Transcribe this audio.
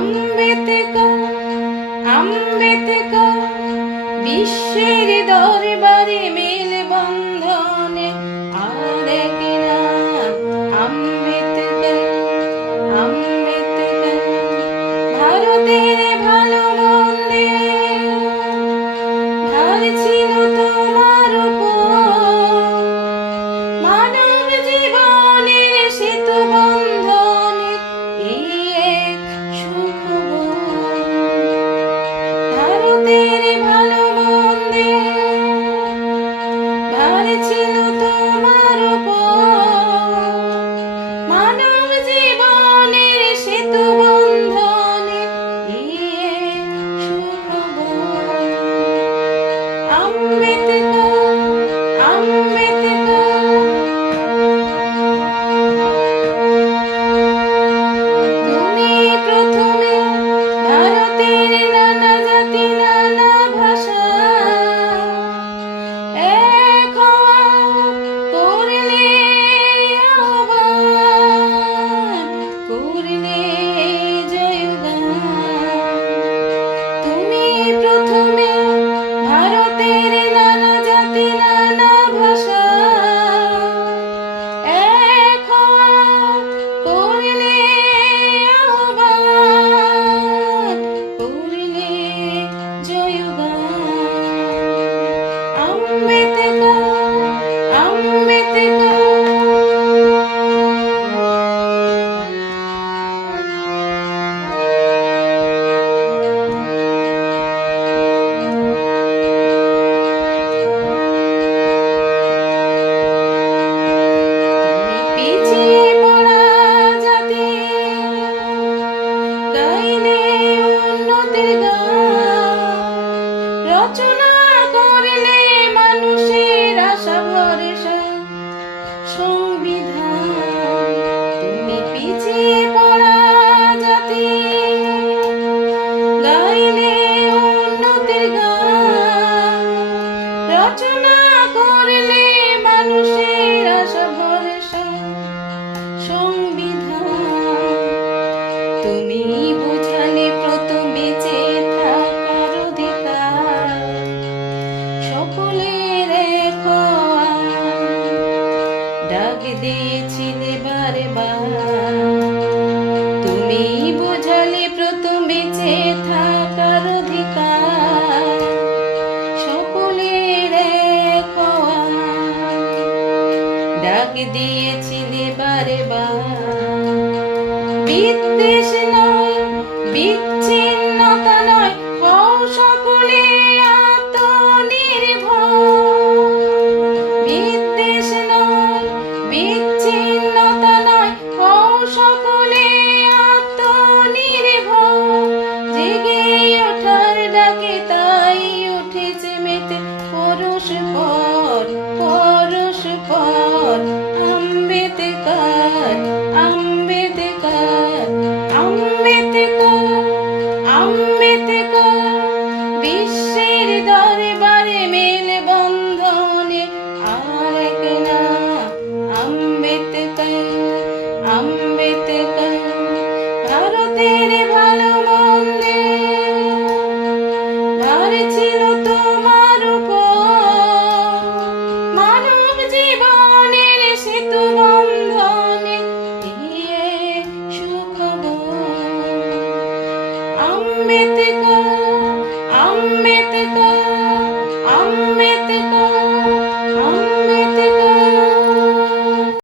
আম্বেদকর আম্বেদকর বিশ্বের দরবারে মেল বন্ধনে আরেক নাম আম্বেদকর আম্বেদকর ভারতের ভালো মন্দে ভার ছিল তোমার উপর মানব জীবনের সেতু বন্ধনে এই এক সুখ ভারতের ভালো মন্দে ভার ছিল তোমার উপর মানব জীবনের সেতু বন্ধনে এই এক সুখ আম্বেদকর আম্বেদকর তুমি প্রথমে ভারতের নানা জাতি নানা ভাষা এক হওয়া করলে আহ্বান করলে জয়গান তুমি প্রথমে ভারতের নানা জাতি নানা ভাষা এক হওয়া করলে আহ্বান করলে জয়গান আম্বেদকর আম্বেদকর পিছিয়ে পড়া জাতি গাইলে উন্নতির গান রচনা করলে মানুষের আশা ভরসা সংবিধান তুমি পিছিয়ে পড়া জাতি গাইলে উন্নতির গান রচনা করলে মানুষের আশা ভরসা সংবিধান তুমি বুঝালে প্রথম বেঁচে থাকার অধিকার সকলের এক হওয়া ডাক দিয়েছিলে বারে বার তুমি বুঝালে প্রথম বেঁচে থাকার অধিকার সকলের এক হওয়া ডাক দিয়েছিলে বারে বার বিদ্বেষ নয় বিচ্ছিন্নতা নয় হও সকলে আত্মনির্ভর বিদ্বেষ নয় বিচ্ছিন্নতা নয় হও সকলে আত্মনির্ভর জেগে ওঠার ডাকে তাই উঠেছে মেতে পরস্পর পরস্পর আম্বেদকর আম্বেদকর আম্বেদকর আম্বেদকর বিশ্বের দরবারে মেল বন্ধনে আরেক নাম আম্বেদকর আম্বেদকর ভারতের ভালো মন্দে ভার ছিল তোমার উপর মানব জীবনের সেতু বন্ধনে এই এক সুখ আম্বেদকর আম্বেদকর আম্বেদকর